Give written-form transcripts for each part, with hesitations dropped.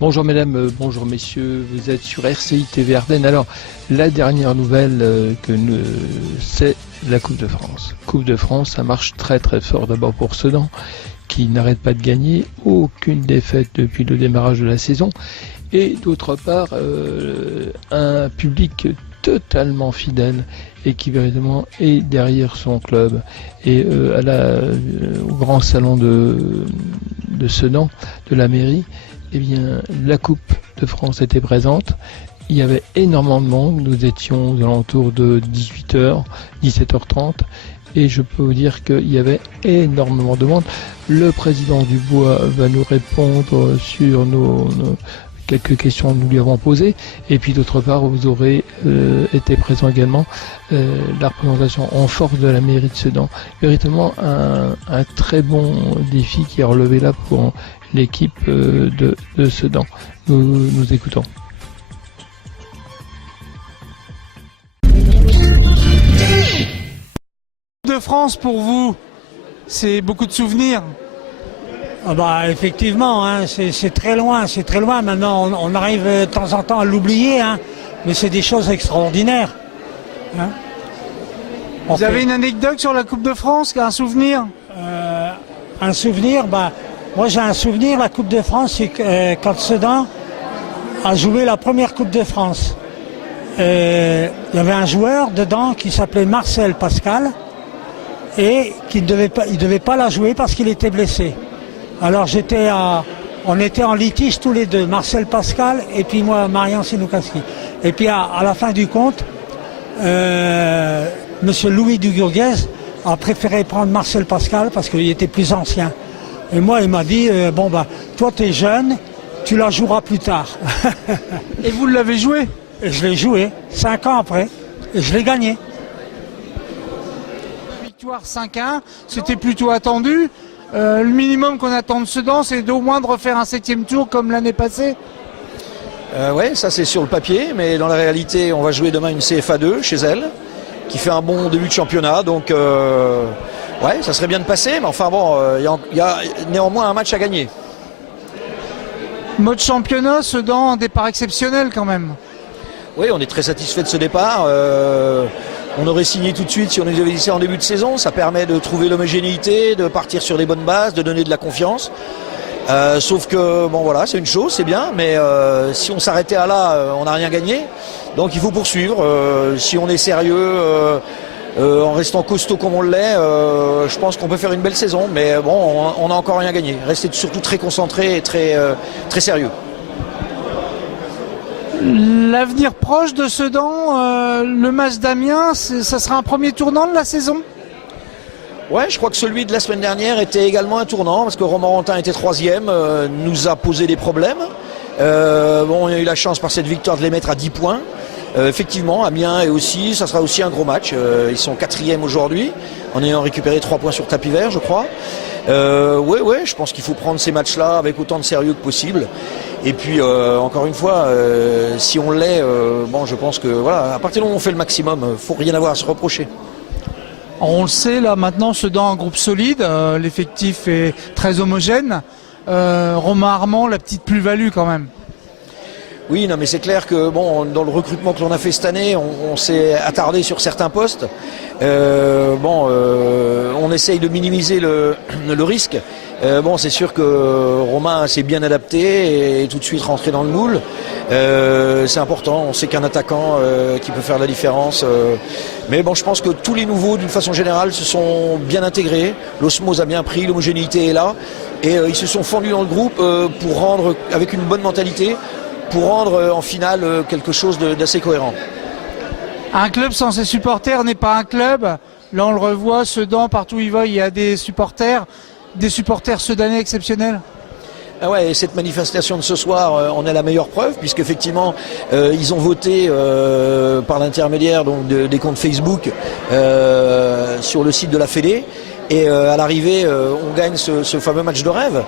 Bonjour mesdames, bonjour messieurs, vous êtes sur RCI TV Ardennes. Alors, la dernière nouvelle c'est la Coupe de France. Coupe de France, ça marche très très fort d'abord pour Sedan, qui n'arrête pas de gagner, aucune défaite depuis le démarrage de la saison, et d'autre part, un public totalement fidèle et qui véritablement est derrière son club. Et au grand salon de Sedan, de la mairie, eh bien, la Coupe de France était présente. Il y avait énormément de monde. Nous étions aux alentours de 18h, 17h30. Et je peux vous dire qu'il y avait énormément de monde. Le président Dubois va nous répondre sur quelques questions que nous lui avons posées. Et puis d'autre part, vous aurez été présent également la représentation en force de la mairie de Sedan. Véritablement un très bon défi qui est relevé là pour l'équipe de Sedan. Nous écoutons. De France pour vous, c'est beaucoup de souvenirs. Ah bah effectivement, hein, c'est très loin. Maintenant, on arrive de temps en temps à l'oublier, hein, mais c'est des choses extraordinaires. Hein. Vous avez une anecdote sur la Coupe de France, un souvenir? Un souvenir, moi j'ai un souvenir, la Coupe de France, c'est quand Sedan a joué la première Coupe de France. Il y avait un joueur dedans qui s'appelait Marcel Pascal et qui ne devait pas la jouer parce qu'il était blessé. Alors on était en litige tous les deux, Marcel Pascal et puis moi, Marian Sinoukaski. Et puis à la fin du compte, Monsieur Louis Dugourguez a préféré prendre Marcel Pascal parce qu'il était plus ancien. Et moi, il m'a dit, toi t'es jeune, tu la joueras plus tard. Et vous l'avez joué? Et je l'ai joué 5 ans après, et je l'ai gagné. Victoire 5-1, c'était plutôt attendu. Le minimum qu'on attend de Sedan, c'est au moins de refaire un 7e tour comme l'année passée. Oui, ça c'est sur le papier, mais dans la réalité, on va jouer demain une CFA2 chez elle, qui fait un bon début de championnat, donc ouais, ça serait bien de passer, mais enfin bon, il y a néanmoins un match à gagner. Mode championnat, Sedan, un départ exceptionnel quand même. Oui, on est très satisfait de ce départ. On aurait signé tout de suite si on nous avait dit ça en début de saison. Ça permet de trouver l'homogénéité, de partir sur les bonnes bases, de donner de la confiance. Sauf que, bon voilà, c'est une chose, c'est bien, mais si on s'arrêtait à là, on n'a rien gagné. Donc il faut poursuivre. Si on est sérieux, en restant costaud comme on l'est, je pense qu'on peut faire une belle saison. Mais bon, on n'a encore rien gagné. Rester surtout très concentré et très sérieux. L'avenir proche de Sedan, le match d'Amiens, ça sera un premier tournant de la saison? Ouais, je crois que celui de la semaine dernière était également un tournant, parce que Romorantin était 3e, nous a posé des problèmes. On a eu la chance par cette victoire de les mettre à 10 points. Effectivement, Amiens ça sera aussi un gros match. Ils sont 4e aujourd'hui, en ayant récupéré 3 points sur tapis vert, je crois. Ouais, je pense qu'il faut prendre ces matchs-là avec autant de sérieux que possible. Et puis, encore une fois, si on l'est, je pense que voilà, à partir du moment où on fait le maximum, il ne faut rien avoir à se reprocher. On le sait, là maintenant, Sedan, un groupe solide, l'effectif est très homogène. Romain Armand, la petite plus-value quand même. Oui, non, mais c'est clair que dans le recrutement que l'on a fait cette année, on s'est attardé sur certains postes. On essaye de minimiser le risque. C'est sûr que Romain s'est bien adapté et tout de suite rentré dans le moule. C'est important, on sait qu'un attaquant qui peut faire la différence. Mais je pense que tous les nouveaux, d'une façon générale, se sont bien intégrés. L'osmose a bien pris, l'homogénéité est là. Et ils se sont fondus dans le groupe pour rendre, avec une bonne mentalité, pour rendre en finale quelque chose d'assez cohérent. Un club sans ses supporters n'est pas un club. Là, on le revoit, Sedan, partout où il va, il y a des supporters sedanais exceptionnels. Ah ouais, et cette manifestation de ce soir en est la meilleure preuve, puisqu'effectivement, ils ont voté par l'intermédiaire des comptes Facebook sur le site de la Fédé. Et à l'arrivée, on gagne ce fameux match de rêve.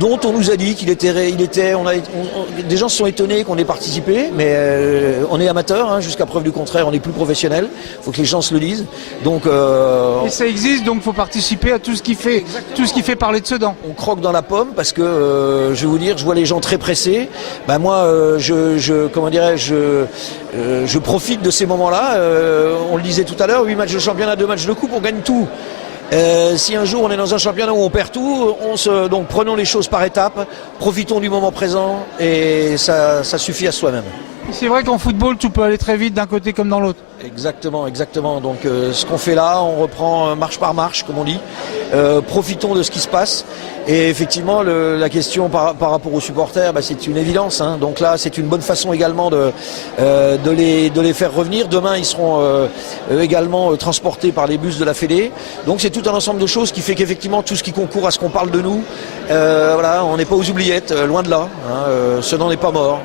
dont on nous a dit qu'il était, des gens se sont étonnés qu'on ait participé, mais on est amateur, hein, jusqu'à preuve du contraire, on est plus professionnel. Il faut que les gens se le disent. Donc, et ça existe, donc il faut participer à tout ce qui fait parler de Sedan. On croque dans la pomme parce que, je vais vous dire, je vois les gens très pressés. Ben moi, comment dirais-je, je profite de ces moments-là. On le disait tout à l'heure, 8 matchs de championnat, 2 matchs de coupe, on gagne tout. Si un jour on est dans un championnat où on perd tout, donc prenons les choses par étapes, profitons du moment présent et ça suffit à soi-même. C'est vrai qu'en football, tout peut aller très vite d'un côté comme dans l'autre. Exactement, exactement. Donc ce qu'on fait là, on reprend marche par marche, comme on dit. Profitons de ce qui se passe. Et effectivement, la question par rapport aux supporters, c'est une évidence. Hein. Donc là, c'est une bonne façon également de les faire revenir. Demain, ils seront également transportés par les bus de la Fédé. Donc c'est tout un ensemble de choses qui fait qu'effectivement, tout ce qui concourt à ce qu'on parle de nous, voilà, on n'est pas aux oubliettes, loin de là. Hein. Sedan n'est pas mort.